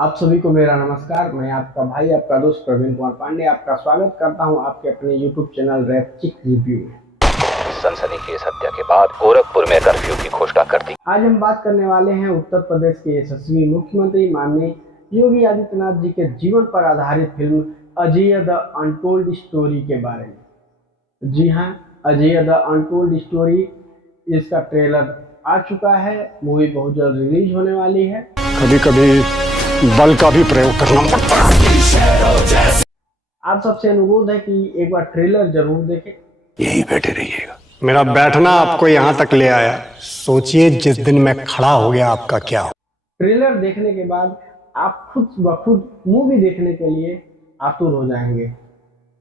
आप सभी को मेरा नमस्कार। मैं आपका भाई, आपका दोस्त प्रवीण कुमार पांडे आपका स्वागत करता हूं आपके अपने YouTube चैनल रैपचिक रिव्यू में। सनसनीखेज हत्या के बाद गोरखपुर में कर्फ्यू की घोषणा कर दी। आज हम बात करने वाले हैं उत्तर प्रदेश के यशस्वी मुख्यमंत्री माननीय योगी आदित्यनाथ जी के जीवन पर आधारित film Ajay the untold story के बारे में। जी हाँ, अजय द अनटोल्ड स्टोरी, इसका ट्रेलर आ चुका है। मूवी बहुत जल्द रिलीज होने वाली है। कभी कभी बल का भी प्रयोग करना पड़ता है। आप सबसे अनुरोध है कि एक बार ट्रेलर जरूर देखें। यहीं बैठे रहिएगा। मेरा बैठना आपको यहाँ तक ले आया, सोचिए जिस दिन मैं खड़ा हो गया आपका क्या हो। ट्रेलर देखने के बाद आप खुद ब खुद मूवी देखने के लिए आतुर हो जाएंगे।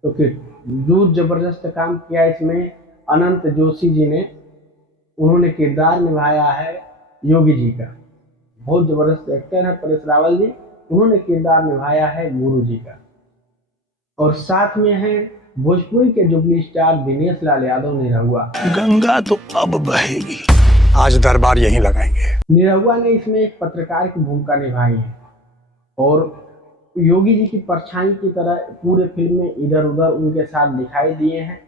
तो फिर जो जबरदस्त काम किया इसमें अनंत जोशी जी ने, उन्होंने किरदार निभाया है योगी जी का। बहुत जबरदस्त एक्टर है परेश रावल जी, उन्होंने किरदार निभाया है गुरु जी का। और साथ में है भोजपुरी के जुबली स्टार दिनेश लाल यादव निरहुआ। गंगा तो अब बहेगी। आज दरबार यहीं लगाएंगे। निरहुआ ने इसमें एक पत्रकार की भूमिका निभाई है और योगी जी की परछाई की तरह पूरे फिल्म में इधर उधर उनके साथ दिखाई दिए हैं।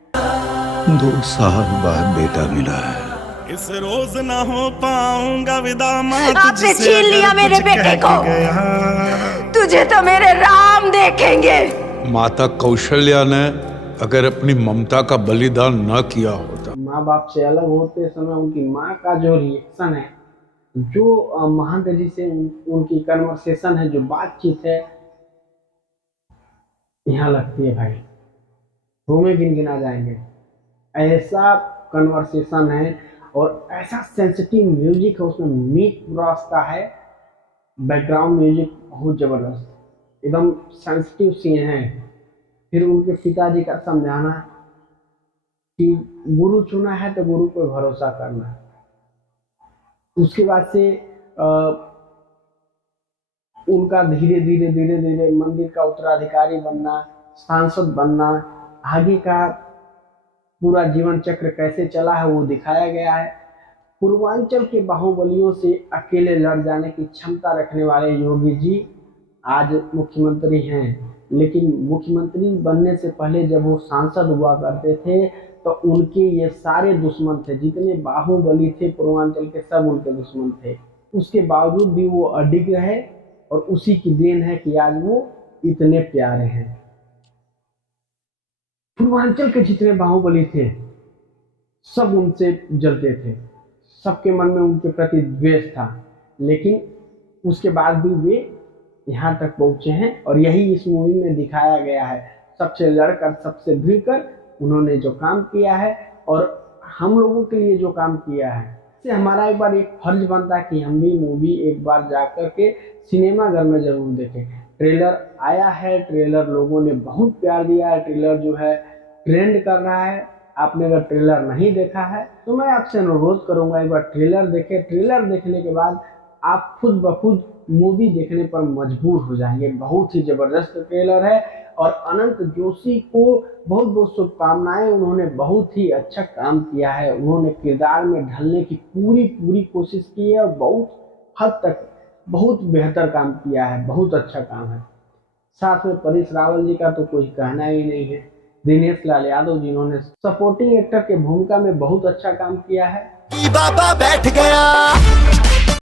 2 साल बाद बेटा मिला है। इस रोज ना हो पाऊंगा विदा। आपने छीन लिया मेरे बेटे को। तुझे तो मेरे राम देखेंगे। माता कौशल्या ने अगर अपनी ममता का बलिदान न किया होता। माँ बाप से अलग होते समय उनकी माँ का जो रिएक्शन है, जो महंत जी से उनकी कन्वर्सेशन है, जो बातचीत है, यहाँ लगती है भाई रोमे गिनगिना जाएंगे। ऐसा कन्वर्सेशन है और ऐसा सेंसिटिव म्यूजिक है उसमें। मीट ब्रॉस का है बैकग्राउंड म्यूजिक, बहुत जबरदस्त, एकदम सेंसिटिव सीन है। फिर उनके पिताजी का समझाना कि गुरु चुना है तो गुरु पर भरोसा करना है। उसके बाद से उनका धीरे धीरे मंदिर का उत्तराधिकारी बनना, सांसद बनना, आगे का पूरा जीवन चक्र कैसे चला है वो दिखाया गया है। पूर्वांचल के बाहुबलियों से अकेले लड़ जाने की क्षमता रखने वाले योगी जी आज मुख्यमंत्री हैं। लेकिन मुख्यमंत्री बनने से पहले जब वो सांसद हुआ करते थे तो उनके ये सारे दुश्मन थे, जितने बाहुबली थे पूर्वांचल के, सब उनके दुश्मन थे। उसके बावजूद भी वो अडिग रहे और उसी की देन है कि आज वो इतने प्यारे हैं। पूर्वांचल के जितने बाहुबली थे सब उनसे जलते थे, सबके मन में उनके प्रति द्वेष था, लेकिन उसके बाद भी वे यहाँ तक पहुँचे हैं। और यही इस मूवी में दिखाया गया है। सबसे लड़कर, सबसे भिड़कर उन्होंने जो काम किया है और हम लोगों के लिए जो काम किया है, इससे हमारा एक बार एक फर्ज बनता है कि हम भी मूवी एक बार जाकर के सिनेमाघर में जरूर देखें। ट्रेलर आया है, ट्रेलर लोगों ने बहुत प्यार दिया है, ट्रेलर जो है ट्रेंड कर रहा है। आपने अगर ट्रेलर नहीं देखा है तो मैं आपसे अनुरोध करूंगा एक बार ट्रेलर देखें। ट्रेलर देखने के बाद आप खुद ब खुद मूवी देखने पर मजबूर हो जाएंगे। बहुत ही जबरदस्त ट्रेलर है और अनंत जोशी को बहुत बहुत शुभकामनाएं। उन्होंने बहुत ही अच्छा काम किया है। उन्होंने किरदार में ढलने की पूरी कोशिश की है और बहुत हद तक बहुत बेहतर काम किया है, बहुत अच्छा काम है। साथ में परेश रावल जी का तो कोई कहना ही नहीं है। दिनेश लाल यादव जिन्होंने सपोर्टिंग एक्टर के भूमिका में बहुत अच्छा काम किया है। बाबा बैठ गया।